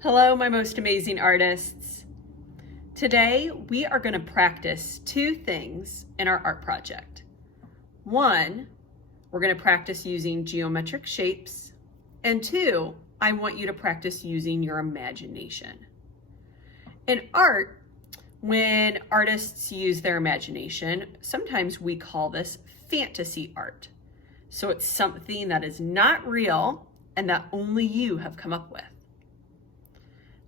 Hello, my most amazing artists. Today, we are going to practice two things in our art project. One, we're going to practice using geometric shapes. And two, I want you to practice using your imagination. In art, when artists use their imagination, sometimes we call this fantasy art. So it's something that is not real and that only you have come up with.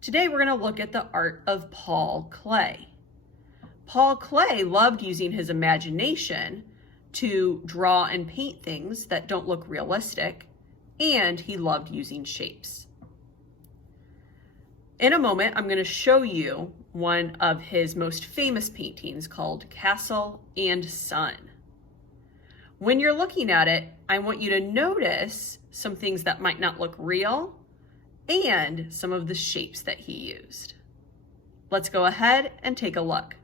Today we're going to look at the art of Paul Klee. Paul Klee loved using his imagination to draw and paint things that don't look realistic, and he loved using shapes. In a moment, I'm going to show you one of his most famous paintings called Castle and Sun. When you're looking at it, I want you to notice some things that might not look real and some of the shapes that he used. Let's go ahead and take a look.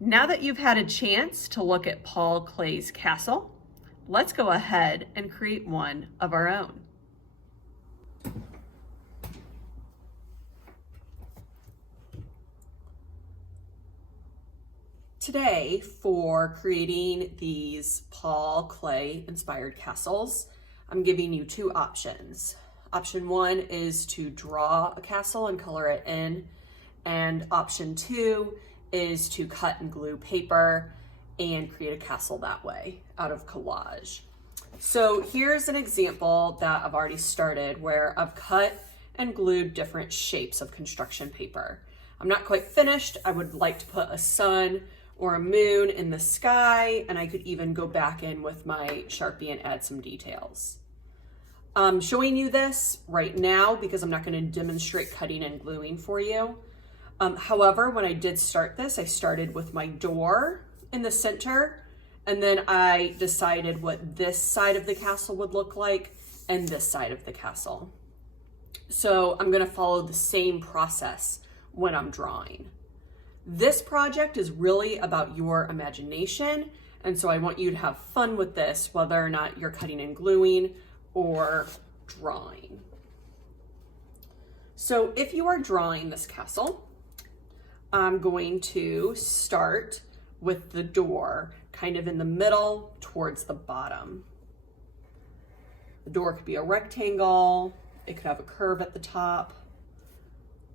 Now that you've had a chance to look at Paul Klee's castle, let's go ahead and create one of our own. Today, for creating these Paul Klee inspired castles, I'm giving you two options. Option one is to draw a castle and color it in, and option two is to cut and glue paper and create a castle that way out of collage. So here's an example that I've already started where I've cut and glued different shapes of construction paper. I'm not quite finished. I would like to put a sun or a moon in the sky, and I could even go back in with my Sharpie and add some details. I'm showing you this right now because I'm not going to demonstrate cutting and gluing for you. However, when I did start this, I started with my door in the center, and then I decided what this side of the castle would look like and this side of the castle. So I'm going to follow the same process when I'm drawing. This project is really about your imagination, and so I want you to have fun with this, whether or not you're cutting and gluing or drawing. So if you are drawing this castle, I'm going to start with the door kind of in the middle towards the bottom. The door could be a rectangle, it could have a curve at the top.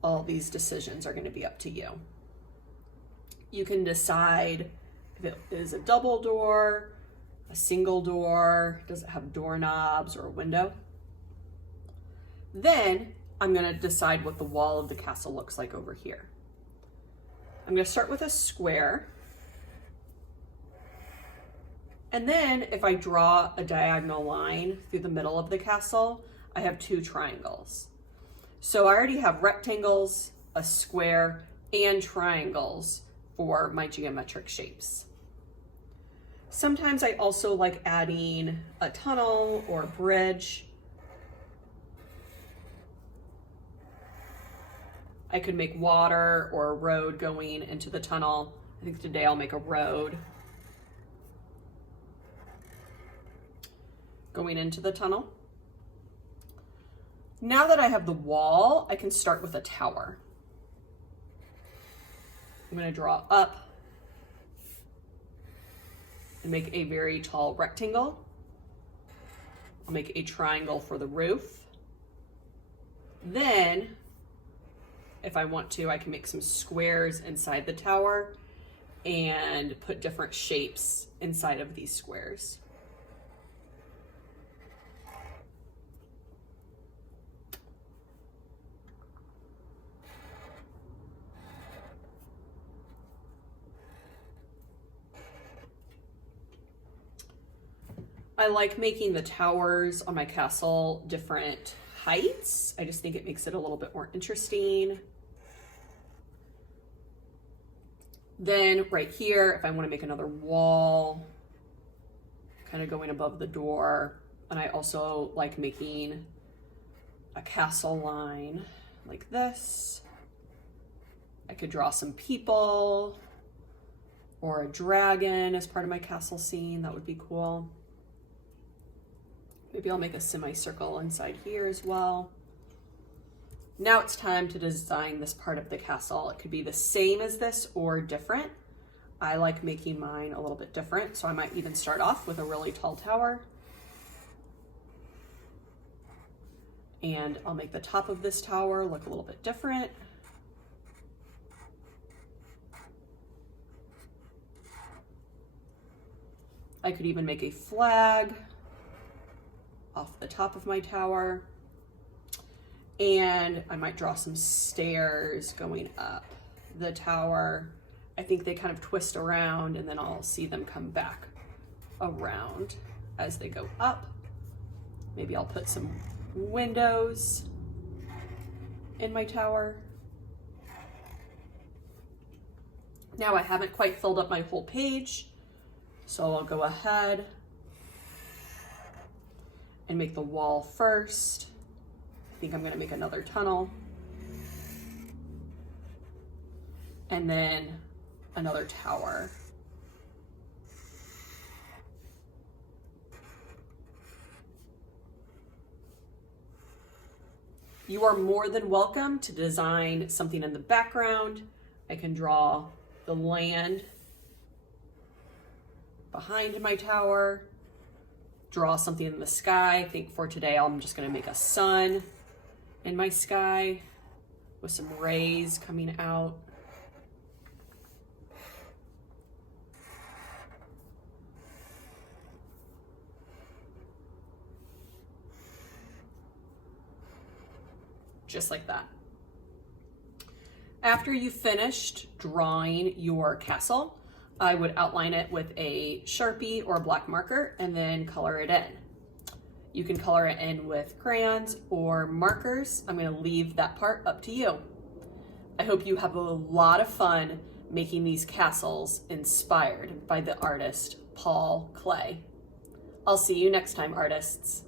All these decisions are going to be up to you. You can decide if it is a double door, a single door, does it have doorknobs or a window? Then I'm going to decide what the wall of the castle looks like over here. I'm going to start with a square. And then if I draw a diagonal line through the middle of the castle, I have two triangles. So I already have rectangles, a square, and triangles for my geometric shapes. Sometimes I also like adding a tunnel or a bridge. I could make water or a road going into the tunnel. I think today I'll make a road going into the tunnel. Now that I have the wall, I can start with a tower. I'm going to draw up and make a very tall rectangle. I'll make a triangle for the roof. Then, if I want to, I can make some squares inside the tower and put different shapes inside of these squares. I like making the towers on my castle different heights. I just think it makes it a little bit more interesting. Then right here, if I want to make another wall, kind of going above the door, and I also like making a castle line like this. I could draw some people or a dragon as part of my castle scene. That would be cool. Maybe I'll make a semicircle inside here as well. Now it's time to design this part of the castle. It could be the same as this or different. I like making mine a little bit different, so I might even start off with a really tall tower. And I'll make the top of this tower look a little bit different. I could even make a flag off the top of my tower. And I might draw some stairs going up the tower. I think they kind of twist around and then I'll see them come back around as they go up. Maybe I'll put some windows in my tower. Now I haven't quite filled up my whole page, so I'll go ahead and make the wall first. I think I'm going to make another tunnel. And then another tower. You are more than welcome to design something in the background. I can draw the land behind my tower, draw something in the sky. I think for today, I'm just going to make a sun in my sky with some rays coming out. Just like that. After you finished drawing your castle, I would outline it with a Sharpie or a black marker and then color it in. You can color it in with crayons or markers. I'm going to leave that part up to you. I hope you have a lot of fun making these castles inspired by the artist Paul Klee. I'll see you next time, artists.